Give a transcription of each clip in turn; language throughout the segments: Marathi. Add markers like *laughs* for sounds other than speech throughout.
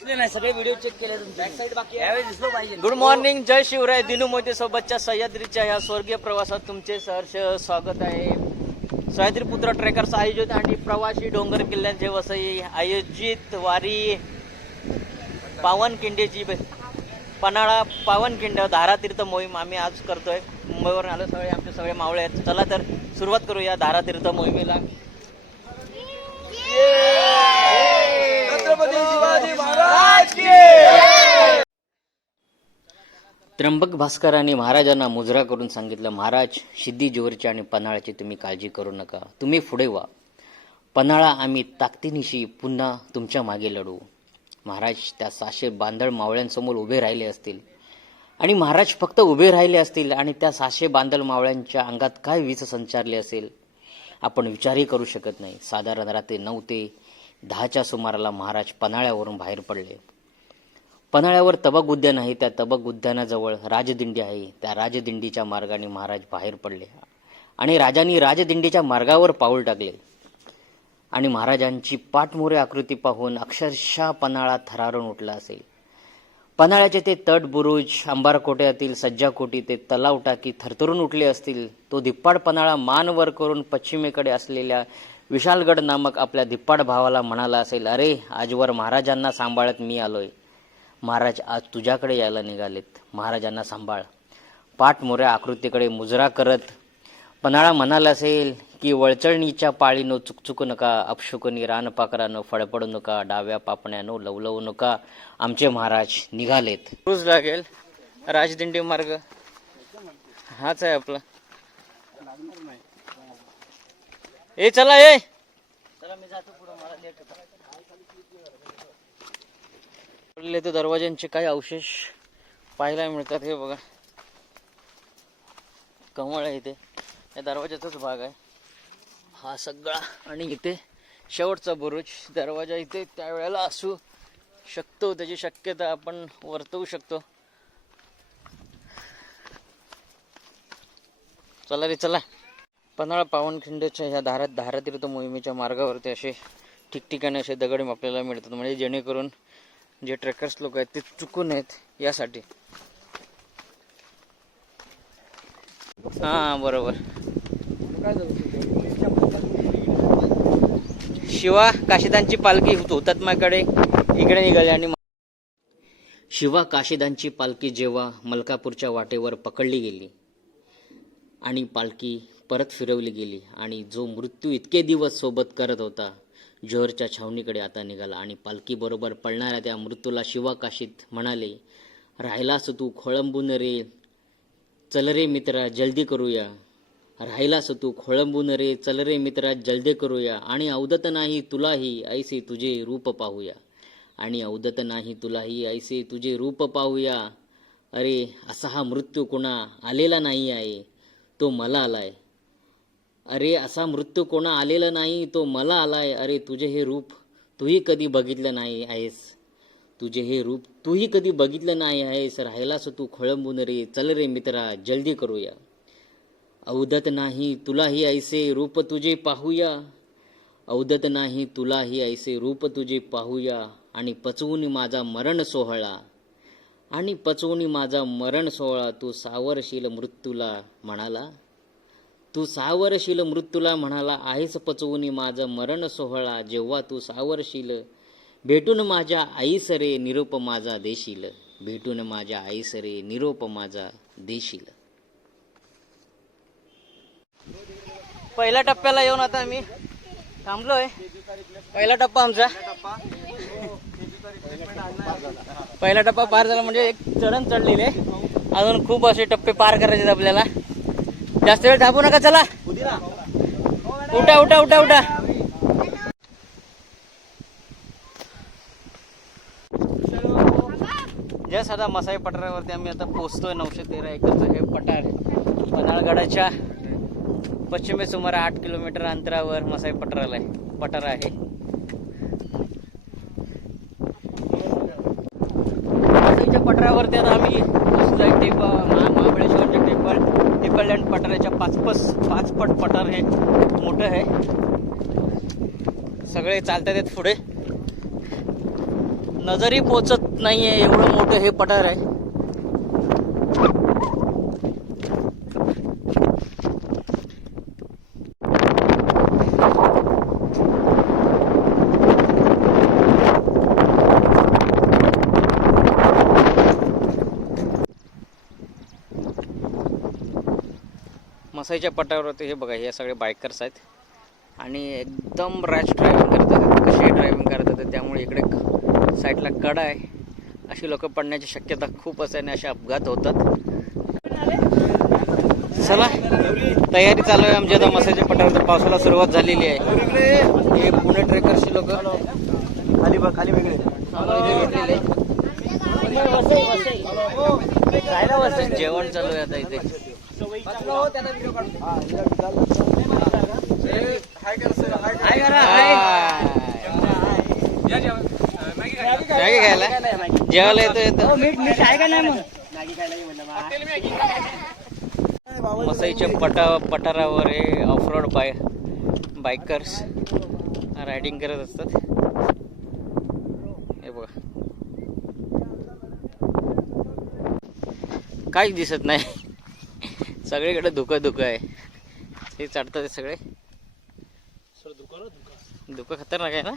नाही सगळे व्हिडिओ चेक केले बॅक साईड बाकी यावेळी दिसलो पाहिजे. गुड मॉर्निंग जय शिवराय दिनू मोहिते सोबतच्या सह्याद्रीच्या ह्या स्वर्गीय प्रवासात तुमचे सहर्ष स्वागत आहे. सह्याद्री पुत्र ट्रेकर्स आयोजित आणि प्रवासी डोंगर किल्ल्यांचे वसई आयोजित वारी पावनखिंडीची पन्हाळा पावनखिंड धारातीर्थ मोहीम आम्ही आज करतोय. मुंबईवरून आलो सगळे आमचे सगळे मावळे आहेत. चला तर सुरुवात करूया धारातीर्थ मोहिमेला. छत्रपती शिवाजी महाराज की त्र्यंबक भास्कराने महाराजांना मुजरा करून सांगितलं महाराज सिद्धी जोरची आणि पन्हाळ्याची तुम्ही काळजी करू नका. तुम्ही पुढे व्हा पन्हाळा आम्ही ताकदीनिशी पुन्हा तुमच्या मागे लढू महाराज त्या साशे बांधळ मावळ्यांसमोर उभे राहिले असतील. आणि महाराज फक्त उभे राहिले असतील आणि त्या साशे बांधळ मावळ्यांच्या अंगात काय वीज संचारली असेल आपण विचारही करू शकत नाही. साधारण रात्री नऊ ते दहाच्या सुमाराला महाराज पन्हाळ्यावरून बाहेर पडले. पन्हाळ्यावर तबक उद्यान आहे त्या तबक उद्यानाजवळ राजदिंडी आहे. त्या राजदिंडीच्या मार्गाने महाराज बाहेर पडले आणि राजांनी राजदिंडीच्या मार्गावर पाऊल टाकले. आणि महाराजांची पाठमोरे आकृती पाहून अक्षरशः पन्हाळा थरारून उठला असेल. पन्हाळ्याचे ते तट बुरुज अंबारकोट्यातील सज्जाकोटी ते तलाव टाकी थरथरून उठले असतील. तो धिप्पाड पन्हाळा मान वर करून पश्चिमेकडे असलेल्या विशालगड नामक आपल्या धिप्पाड भावाला म्हणाला असेल अरे आजवर महाराजांना सांभाळत मी आलोय. महाराज आज तुझ्याकडे यायला निघालेत. महाराजांना सांभाळ. पाठमोऱ्या आकृतीकडे मुजरा करत पन्हाळा म्हणाला असेल की वळचळणीच्या पाळीनो चुकचुकू नका अपशुकनी रानपाखरानं फडफडू नका डाव्या पापण्यानो लवलवू नका. आमचे महाराज निघालेत. रोज लागेल राजदिंडी मार्ग. हाच आहे आपला. ए चला ए. चला मी जातो पुढे मला लेट होता. पडलेले ते दरवाज्यांचे काही अवशेष पाहायला मिळतात हे बघा. कमळ आहे इथे. या दरवाजाचाच भाग आहे. हा सगळा आणि इथे शेवटचा बुरुज. दरवाजा इथे त्यावेळेला असू शकतो त्याची शक्यता आपण वर्तवू शकतो. चला रे चला. पन्हाळा पावनखिंडच्या ह्या धारात धारातीर्थ मोहिमेच्या मार्गावरती असे ठिकठिकाणी असे दगड आपल्याला मिळतात. म्हणजे जेणेकरून जे ट्रेकर्स लोक आहेत ते चुकून आहेत यासाठी. हा बरोबर. शिवा काशिदांची पालखी हुतात्म्याकडे इकडे निघाली आणि शिवा काशिदांची पालखी जेव्हा मलकापूरच्या वाटेवर पकडली गेली आणि पालखी परत फिरवली गेली आणि जो मृत्यू इतके दिवस सोबत करत होता जोहरच्या छावणीकडे आता निघाला आणि पालखीबरोबर पळणाऱ्या त्या मृत्यूला शिवाकाशीत म्हणाले राहिलास तू खोळंबून रे. चल रे मित्रा जल्दी करूया. राहिलास तू खोळंबून रे. चल रे मित्रा जल्दी करूया. आणि अवदत नाही तुलाही ऐसे तुझे रूप पाहूया. आणि अवदत नाही तुलाही ऐसे तुझे रूप पाहूया. अरे असा हा मृत्यू कोणा आलेला नाही आहे. तो मला आलाय. अरे असा मृत्यू कोणा आलेला नाही तो मला आलाय. अरे तुझे हे रूप तूही कधी बघितलं नाही आहेस. तुझे हे रूप तूही कधी बघितलं नाही आहेस. राहिलास तू खोळंबून रे. चल रे मित्रा जल्दी करूया. अवदत नाही तुलाही ऐसे रूप तुझे पाहूया. अवदत नाही तुलाही ऐसे रूप तुझे पाहूया. आणि पचवून माझा मरण सोहळा. आणि पचवून माझा मरण सोहळा तू सावरशील मृत्यूला म्हणाला. तू सावरशील मृत्यूला म्हणाला आहेस पचवून माझं मरण सोहळा जेव्हा तू सावरशील भेटून माझ्या आईस रे निरोप माझा देशील भेटून माझ्या आईस रे निरोप माझा देशील. पहिल्या टप्प्याला येऊन आता आम्ही थांबलोय. पहिला टप्पा आमचा. पहिला टप्पा पार झाला म्हणजे एक चढण चढलेले अजून खूप असे टप्पे पार करायचे आहेत आपल्याला. जास्त वेळ थांबू नका चला. उठा उठा उठा उठा. जस आता मसाई पठारावरती आम्ही आता पोचतोय नऊशे तेरा एकरचं हे पठार. पन्हाळगडाच्या पश्चिमे सुमारे आठ किलोमीटर अंतरावर मसाई पठाराला आहे. पठार आहे. मसाईच्या पठारावरती आता आम्ही पोचतोय टेप कल्याण पठाराच्या पाच पस पाच पट पठार हे मोठं आहे. सगळे चालतात आहेत पुढे. नजरी पोचत नाहीये एवढं मोठं हे पठार आहे. वसईच्या पटावर होते. हे बघा हे सगळे बायकर्स आहेत. आणि एकदम रॅश ड्रायव्हिंग करतात कसे ड्रायव्हिंग करतात त्यामुळे इकडे साईडला कडा आहे. अशी लोकं पडण्याची शक्यता खूप आहे आणि असे अपघात होतात. चला तयारी चालू आहे आमच्या आता मसाईच्या पटावर पावसाला सुरुवात झालेली आहे. हे पुणे ट्रेकर्सचे लोक. खाली बघ खाली वेगळे. घेतलेले जेवण चालू आहे आता इथे. खायला. जेवायला येतो येतो. मीठ मीठ आहे का नाही मग? मसाईच्या पटा पठारावर हे ऑफरोड बाय बायकर्स रायडिंग करत असतात. हे बघा. काहीच दिसत नाही. सगळीकडे धुकं धुकं आहे. ते चढतात ते सगळे. धुकं खतरनाक आहे ना?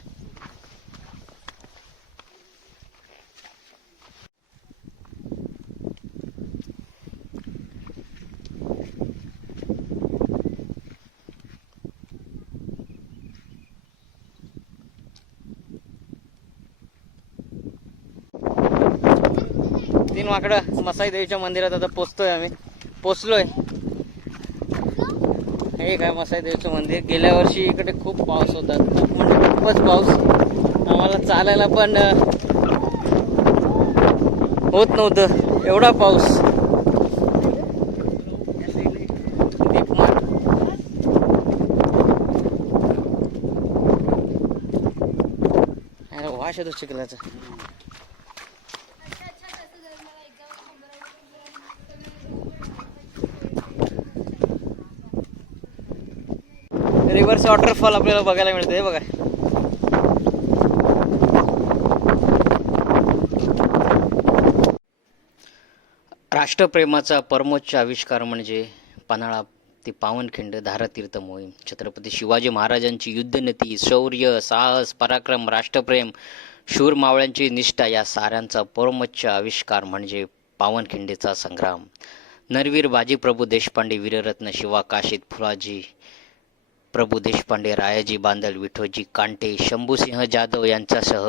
तीन वाकडं मसाई देवीच्या मंदिरात आता पोचतोय आम्ही. पोचलोय. हे काय मसाई देवीचं मंदिर. गेल्या वर्षी इकडे खूप पाऊस होता. खूप म्हणजे खूपच पाऊस. आम्हाला चालायला पण होत नव्हतं. एवढा पाऊस. अरे वाश येतो चिखलाचा. रिव्हर्स वॉटरफॉल आपल्याला बघायला मिळते बघा. राष्ट्रप्रेमाचा परमोच्च आविष्कार म्हणजे पन्हाळा ते पावनखिंड धारातीर्थ मोहीम. छत्रपती शिवाजी महाराजांची युद्धनीती शौर्य साहस पराक्रम राष्ट्रप्रेम शूर मावळ्यांची निष्ठा या साऱ्यांचा परमोच्च आविष्कार म्हणजे पावनखिंडीचा संग्राम. नरवीर बाजीप्रभू देशपांडे वीररत्न शिवा काशीत फुलाजी प्रभू देशपांडे रायाजी बांदल विठोजी कांटे शंभूसिंह जाधव यांच्यासह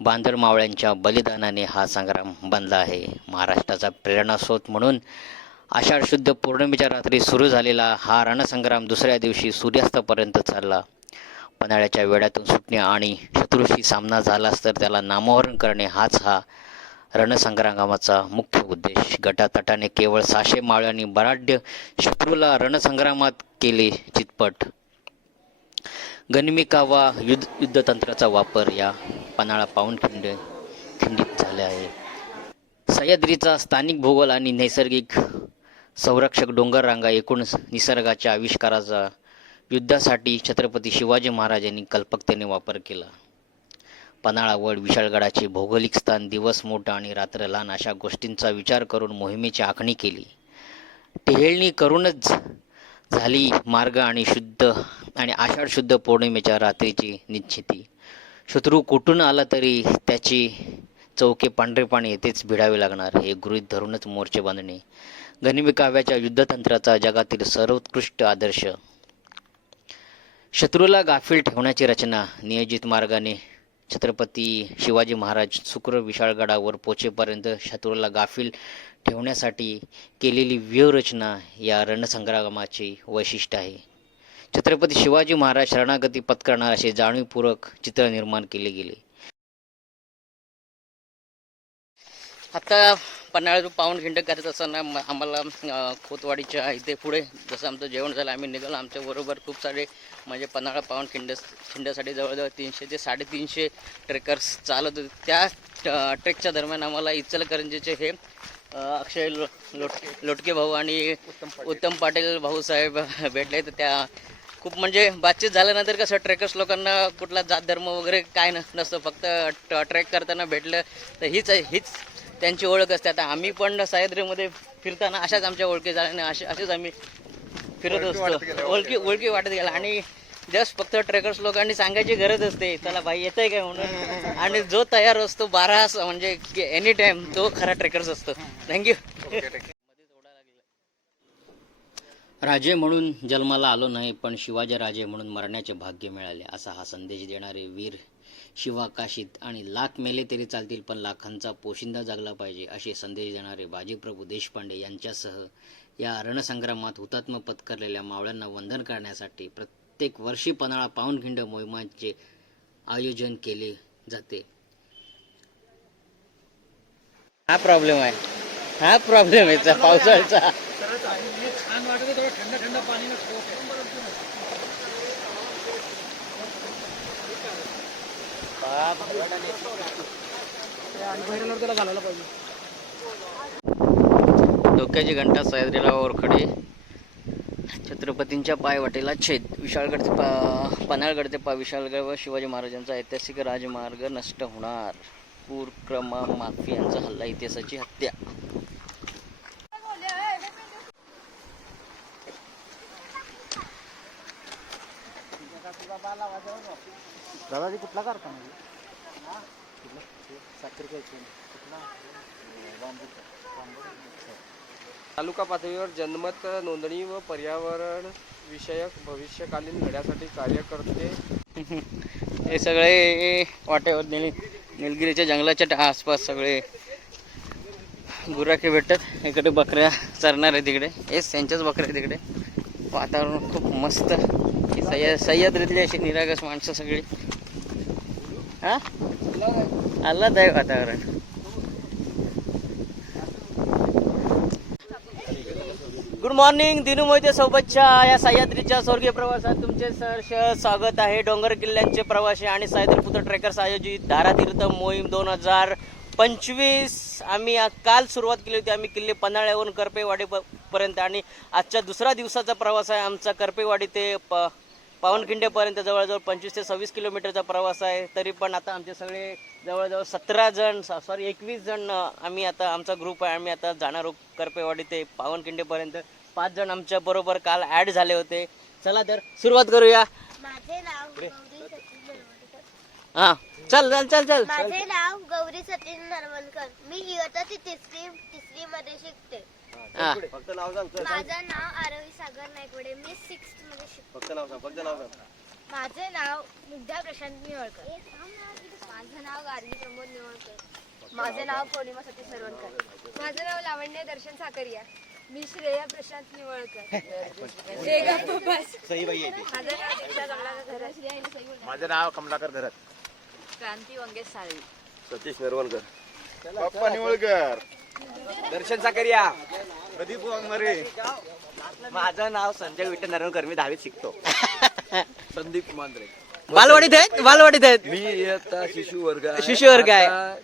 बांदर मावळ्यांच्या बलिदानाने हा संग्राम बनला आहे. महाराष्ट्राचा प्रेरणास्रोत म्हणून आषाढ शुद्ध पौर्णिमेच्या रात्री सुरू झालेला हा रणसंग्राम दुसऱ्या दिवशी सूर्यास्तापर्यंत चालला. पन्हाळ्याच्या वेड्यातून सुटणे आणि शत्रूशी सामना झालाच तर त्याला नामोहरण करणे हाच हा रणसंग्रामाचा मुख्य उद्देश. गटातटाने केवळ सहाशे मावळ्यांनी बराढ्य शत्रूला रणसंग्रामात केले चितपट. गनिमिका वा युद्ध युद्धतंत्राचा वापर या पन्हाळा पाऊणखिंड खिंडीत झाले आहे. सह्याद्रीचा स्थानिक भूगोल आणि नैसर्गिक संरक्षक डोंगर रांगा एकूण निसर्गाच्या आविष्काराचा युद्धासाठी छत्रपती शिवाजी महाराजांनी कल्पकतेने वापर केला. पन्हाळावड विशाळगडाचे भौगोलिक स्थान दिवस मोठा आणि रात्र लहान अशा गोष्टींचा विचार करून मोहिमेची आखणी केली. टेहेळणी करूनच झाली मार्ग आणि शुद्ध आणि आषाढ शुद्ध पौर्णिमेच्या रात्रीची निश्चिती. शत्रू कुठून आला तरी त्याची चौके पांढरे पाणी येथेच भिडावे लागणार. हे गृहीत धरूनच मोर्चे बांधणे. गनिमी काव्याच्या युद्धतंत्राचा जगातील सर्वोत्कृष्ट आदर्श. शत्रूला गाफील ठेवण्याची रचना नियोजित मार्गाने छत्रपती शिवाजी महाराज शुक्र विशाळगडावर पोचेपर्यंत शत्रूला गाफील ठेवण्यासाठी केलेली व्यूहरचना या रणसंग्रामाचे वैशिष्ट्य आहे. छत्रपती शिवाजी महाराज शरणागती पत्करणार असे जाणीवपूर्वक चित्र निर्माण केले गेले. आता पन्हाळा पाऊन खिंड करत असताना आम्हाला खोतवाडीच्या इथे पुढे जसं आमचं जेवण झालं आम्ही निघालो. आमच्याबरोबर खूप सारे म्हणजे पन्हाळा पाऊन खिंड खिंडसाठी जवळजवळ तीनशे ते साडेतीनशे ट्रेकर्स चालत होते. त्या ट्रेकच्या दरम्यान आम्हाला इचलकरंजीचे हे अक्षय लो- लोटके लोटके भाऊ आणि उत्तम पाटील. भाऊसाहेब भेटले. तर त्या खूप म्हणजे बातचीत झाल्यानंतर कसं ट्रेकर्स लोकांना कुठला जात धर्म वगैरे काय नसतं. फक्त ट- ट्रेक करताना भेटलं. तर हीच हीच त्यांची ओळख असते. आता आम्ही पण सह्याद्रीमध्ये फिरताना अशाच आमच्या ओळखी झाल्या असे असेच आम्ही फिरत असतो. ओळखी ओळखी वाटत गेला आणि जस्ट फक्त ट्रेकर्स लोकांनी सांगायची गरज असते त्याला भाई येतंय काय म्हणून? आणि जो तयार असतो बारा म्हणजे एनी टाइम तो खरा ट्रेकर्स असतो. थँक्यू राजे म्हणून जन्माला आलो नाही पण शिवाजी राजे म्हणून मरण्याचे भाग्य मिळाले असा हा संदेश देणारे वीर शिवा काशीत आणि लाख मेले तरी चालतील पण लाखांचा पोशिंदा जगला पाहिजे असे संदेश देणारे बाजीप्रभू देशपांडे यांच्यासह या रणसंग्रामात हुतात्म पत्करलेल्या मावळ्यांना वंदन करण्यासाठी प्रत्येक वर्षी पन्हाळा पावनखिंड मोहिमांचे आयोजन केले जाते. हा प्रॉब्लेम आहे. हा प्रॉब्लेम आहे. पावसाळ्याचा. डोक्याची घंटा सह्याद्रीला ओरखडे. छत्रपतींच्या पायवाटेला छेद. विशाळगड ते पा पन्हाळगड ते पा विशाळगड व शिवाजी महाराजांचा ऐतिहासिक राजमार्ग नष्ट होणार. पूर क्रमा माफी यांचा हल्ला इतिहासाची हत्या. दादाजी कुठला करता तालुका पातळीवर जनमत नोंदणी व पर्यावरण विषयक भविष्यकालीन धड्यासाठी कार्य करते हे सगळे वाटेवर निल निलगिरीच्या जंगलाच्या आसपास सगळे गुराखे भेटतात. इकडे बकऱ्या चरणार आहे तिकडे. हेच त्यांच्याच बकऱ्या आहे तिकडे. वातावरण खूप मस्त. ही सह्या सह्याद्रीतली अशी निरागस माणसं सगळी. हा? आहे वातावरण. गुड मॉर्निंग दिनू मोहिते सोबतच्या या सह्याद्रीच्या स्वर्गीय प्रवासात तुमचे सहर्ष स्वागत आहे. डोंगर किल्ल्यांचे प्रवासी आणि सह्याद्री पुत्र ट्रेकर्स आयोजित धारातीर्थ मोहीम दोन हजार पंचवीस. आम्ही काल सुरुवात केली होती. आम्ही किल्ले पन्हाळ्यावरून करपेवाडी पर्यंत आणि आजच्या दुसरा दिवसाचा प्रवास आहे. आमचा करपेवाडी ते प पावनखिंडेपर्यंत जवळजवळ पंचवीस ते सव्वीस किलोमीटरचा प्रवास आहे. तरी पण आता आमचे सगळे जवळजवळ सतरा जण सॉरी एकवीस जण आम्ही आता आमचा ग्रुप आहे. आम्ही आता जाणार आहोत करपेवाडी ते पावनखिंडेपर्यंत. पाच जण आमच्या बरोबर काल ॲड झाले होते. चला तर सुरुवात करूया. माझे नाव गौरी सचिन नरवणकर. हां चल चल चल चल. माझे नाव गौरी सचिन नरवणकर. मी इयत्ता ती तिसरी तिसरी मध्ये शिकते. हां. फक्त नाव सांग चल. माझं नाव आरवी सागर नायकवडे. मी सिक्समध्ये शिकते. फक्त नाव सांग फक्त नाव सांग. माझे नाव मुग्धा प्रशांत निवळकर. माझं नाव गार्गी प्रमोद निवळकर. माझं नाव पौर्णिमा सतीश नरवणकर. माझं नाव लावण्य दर्शन साकरिया. मी श्रेया प्रशांत निवळकर. सई बाई आहे ती. माझं नाव दीक्षा कमलाकर माझं नाव कमलाकर धरत. क्रांती वंगेश साळवी. सतीश नरवणकर पप्पा निवळकर. दर्शन साकरिया. प्रदीप वाघमारे माझं नाव संजय विठ्ठल नरवणकर मी दहावीत शिकतो. संदीप मांद्रे. बालवाडीत आहेत? बालवाडीत आहेत. मी इयत्ता शिशु वर्ग आहे. शिशु वर्ग आहे. आता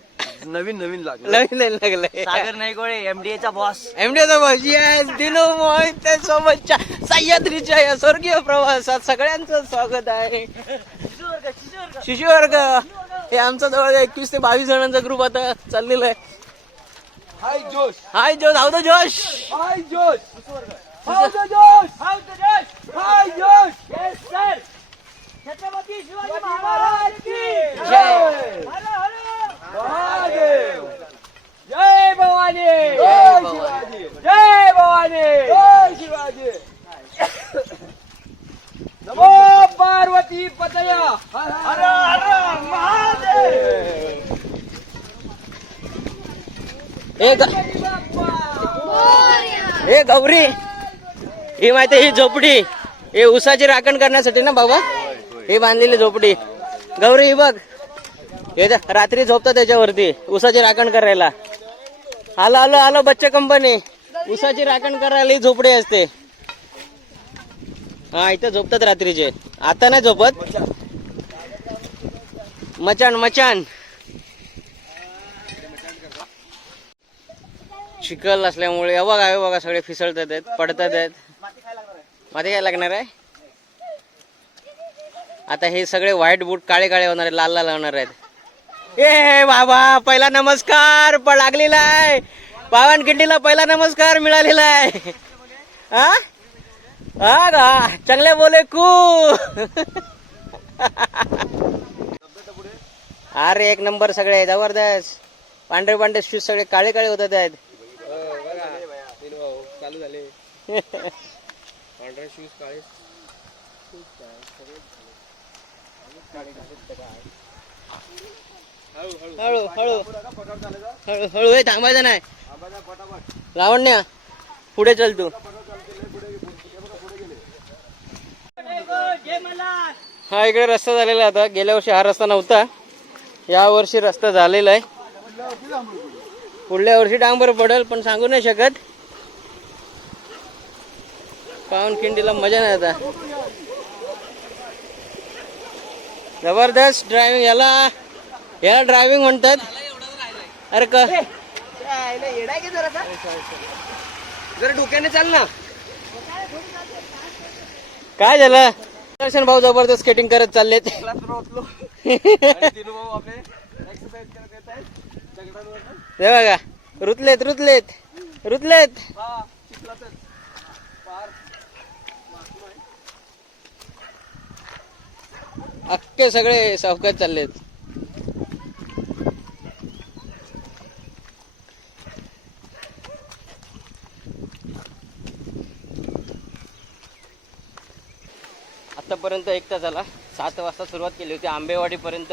नवीन नवीन लागलं. नवीन नवीन लागलंय. सागर नायगोळे एमडीएचा बॉस एमडीचा बॉस येस दिनू मोहिते सोबतच्या सह्याद्रीच्या या स्वर्गीय प्रवासात सगळ्यांचं स्वागत आहे. शिशु वर्ग हे आमचा जवळ एकवीस ते बावीस जणांचा ग्रुप आता चाललेला आहे. हाय josh. High josh. High josh. High जोश high josh high josh yes sir Chhatrapati Shivaji Maharaj की जय महादेव जय भवानी जय भवानी. जय भवानी जय शिवाजी नमो पार्वती पतया हर हर महादेव हे ग- हे ही माहिती ही झोपडी. हे उसाची राखण करण्यासाठी ना बाबा? हे बांधलेली झोपडी. गौरी ही बघ. हे द- रात्री झोपतात त्याच्यावरती उसाची राखण करायला. आलो आलो आलो बच्चे कंपनी उसाची राखण करायला ही झोपडी असते. हा इथं झोपतात रात्रीचे. आता नाही झोपत. मचान मचान. चिखल असल्यामुळे बघा हे बघा सगळे फिसळतात आहेत पडतात आहेत. माती काय लागणार आहे? आता हे सगळे व्हाईट बूट काळे काळे होणार आहेत लाल लाल होणार आहेत. ए बाबा पहिला नमस्कार पण लागलेला आहे. पावनखिंडीला पहिला नमस्कार मिळालेला आहे. हा हा का चांगले बोले कू. अरे एक नंबर सगळे जबरदस्त. पांढरे पांढरे शूज सगळे काळे काळे होतात आहेत तीन भाऊ चालू झाले पांढरे शूज काळे. हळू हळू. हळू हळू. हे थांबायचं नाही. लावण्या. पुढे चल तू. हा इकडे रस्ता झालेला आहे आता. गेल्या वर्षी हा रस्ता नव्हता. या वर्षी रस्ता झालेला आहे. पुढल्या वर्षी डांबर पडेल पण सांगू नाही शकत. पावनखिंडीला मजा नाही आता जबरदस्त ड्रायव्हिंग याला. याला ड्रायव्हिंग म्हणतात. अरे का जरा डोक्याने चाल ना. काय झालं? दर्शन भाऊ जबरदस्त स्केटिंग करत चाललेत. हे बघा रुतलेत रुतलेत रुतलेत हा चिखलातच पार अख्खे सगळे सावकाश चाललेत. आतापर्यंत एक तास झाला. सात वाजता सुरुवात केली होती. आंबेवाडीपर्यंत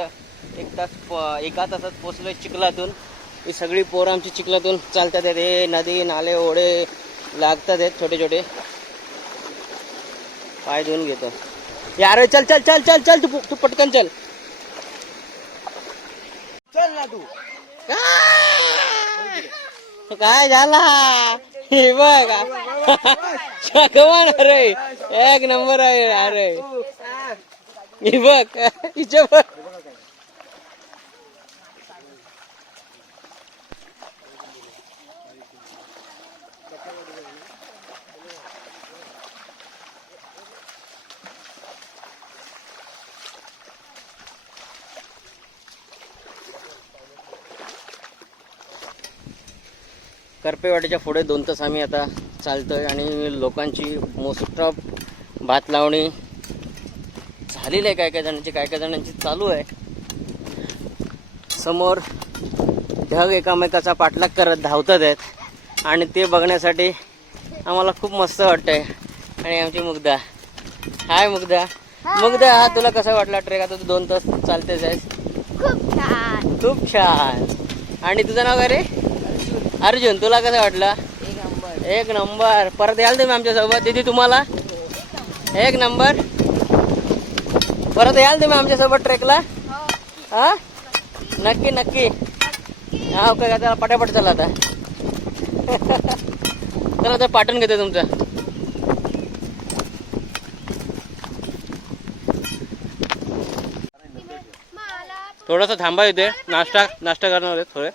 एक तास प- एका तासात पोचलोय चिखलातून. ही सगळी पोरं आमची चिखलातून चालतात आहेत. हे नदी नाले ओढे लागतात आहेत छोटे छोटे पाय धुवून घेतो. यार चल चल चल चल चल तू तू पटकन चल. चल ना तू. काय? झाला? हे बघ. भगवान अरे. एक नंबर आहे अरे. हे बघ. हिच्या बघ. करपेवाडीच्या पुढे दोन तास आम्ही आता चालतोय आणि लोकांची मोस्ट ऑफ भात लावणी झालेली आहे काय काय जणांची काय काय जणांची चालू आहे. समोर ढग एकामेकाचा पाठलाग करत धावतात आहेत आणि ते बघण्यासाठी आम्हाला खूप मस्त वाटतंय. आणि आमची मुग्धा. हाय मुग्धा. मुग्धा हा तुला कसा वाटला ट्रेक? आता तू दोन तास चालतेच आहेस. खूप छान. खूप छान. आणि तुझं नाव काय रे? अर्जुन तुला कसं वाटलं? एक नंबर. परत याल तुम्ही आमच्यासोबत दिदी तुम्हाला? एक नंबर. परत याल तुम्ही आमच्यासोबत ट्रेकला. हा? नक्की नक्की. हा काय त्याला पटापट चला आता. *laughs* चला आता पाठवून घेतो तुमचं. थोडंसं थांबा इथे. नाश्ता नाश्ता करणार होते थोडे.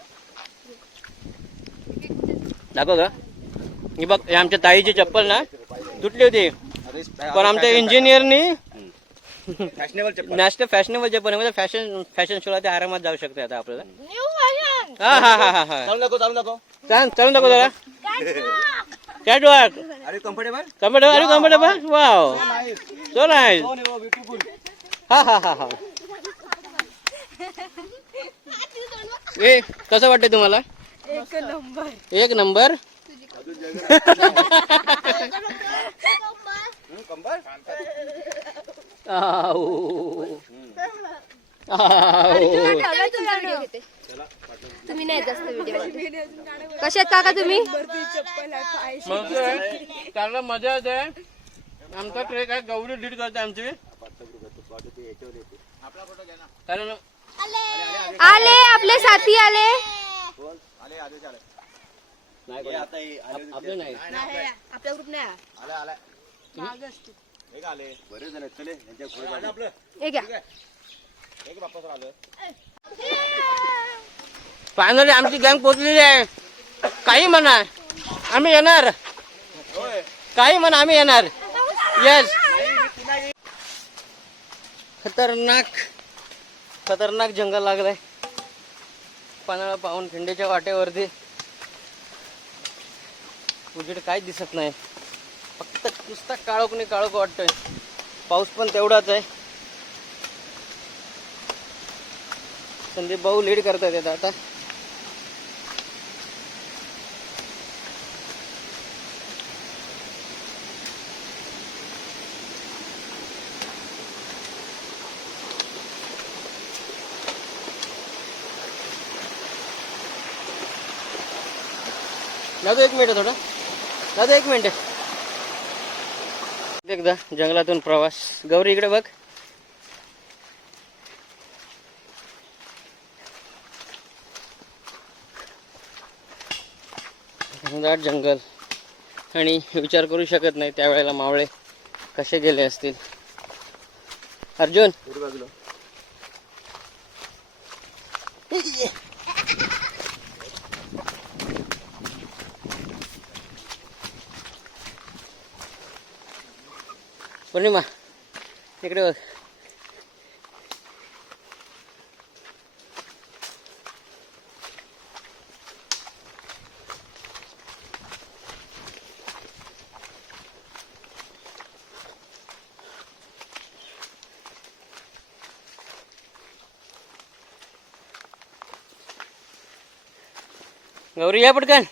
दाखव का ही बघ हे आमच्या ताईची चप्पल ना तुटली होती. पण आमच्या इंजिनियरनी फॅशनेबल चप्पल. नॅशनल फॅशनेबल चप्पल म्हणजे फॅशन फॅशन शोला ते आरामात जाऊ शकते आता आपल्याला. न्यू फॅशन हा हा हा हा हा. चालू नको चालू नको चाल चालून दाखव जरा. कॅट वॉक अरे कम्फर्टेबल कम्फर्टेबल अरे comfortable wow so nice beautiful हा हा हा हा ए कसं वाटतंय तुम्हाला? एक नंबर. एक नंबर. तुम्ही नाही जास्त व्हिडिओ कशात काका तुम्ही? त्याला मजा येते. आमचा ट्रेक आहे गौरी लीड करते आमची. कारण आले आपले साथी आले. आले आले आले. नाही आता हे आले आपलं नाही. आपला. ग्रुप नाही आला. आला एक आले? बरेच जण आहेत चले यांच्या पुढे जाऊ. आपलं. घ्या. एक बाप्पा आलं फायनली आमची गँग पोचलेली आहे. काही म्हणा. आम्ही येणार. काही म्हणा आम्ही येणार. येस खतरनाक खतरनाक जंगल लागलंय. पन्हाळा पाहून खिंडीच्या वाटेवरती उजेड काय दिसत नाही. फक्त नुसता काळोख नाही काळोख वाटतोय. पाऊस पण तेवढाच आहे. संदीप भाऊ लीड करतात येत आता. दादा एक मिनिट थोडं. दादा एक मिनिट. एकदा जंगलातून प्रवास. गौरी इकडे बघ. दाट जंगल. आणि विचार करू शकत नाही त्यावेळेला मावळे कसे गेले असतील. अर्जुन. *laughs* पौर्णिमा इकडे बघ गौरी या पटकन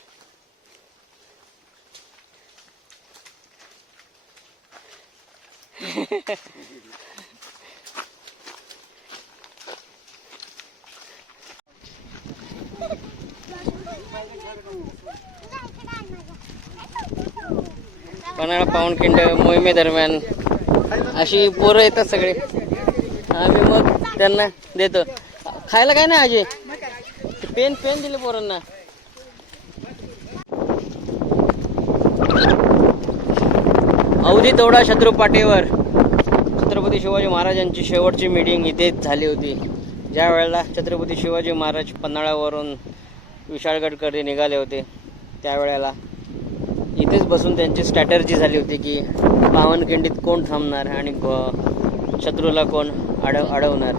पन्हाळा पावनखिंड मोहिमेदरम्यान अशी पोरं येतात सगळे. आम्ही मग त्यांना देतो. खायला काय ना आजी? पेन पेन दिले पोरांना. अवधी तोडा शत्रू पाटेवर छत्रपती शिवाजी महाराजांची शेवटची मीटिंग इथेच झाली होती. ज्या वेळेला छत्रपती शिवाजी महाराज पन्हाळ्यावरून विशाळगडकडे निघाले होते त्यावेळेला इथेच बसून त्यांची स्ट्रॅटर्जी झाली होती की पावनखिंडीत कोण थांबणार आणि शत्रूला कोण अडव अडवणार.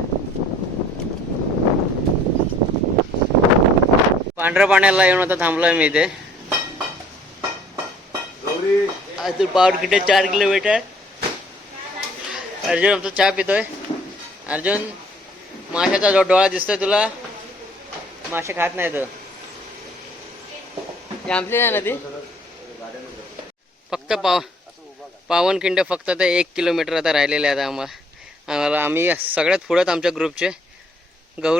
पांढऱ्या पाण्याला येऊन आता थांबलोय मी इथे. अजून पावनखिंड चार किलोमीटर अर्जुन आमचा चहा पितोय अर्जुन माशाचा जो डोळा दिसतोय तुला। मासे खात नाही तो। जांभली नाही ना ती? फक्त पाव पावनखिंड फक्त ते एक किलोमीटर आता राहिलेले आहेत आम्हाला आम्हाला आम्ही सगळ्यात पुढत आमच्या ग्रुपचे गौर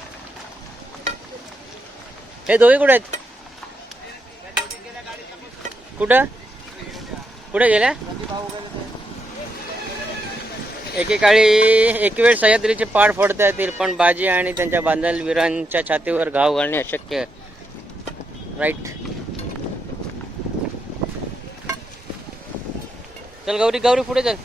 हे दोघे कुठे आहेत? कुठं? कुठे गेल्या? एकेकाळी एक वेळ सह्याद्रीचे पाड फोडता येतील पण बाजी आणि त्यांच्या बांधल वीरांच्या छातीवर घाव घालणे अशक्य. राईट चल गौरी गौरी पुढे चल.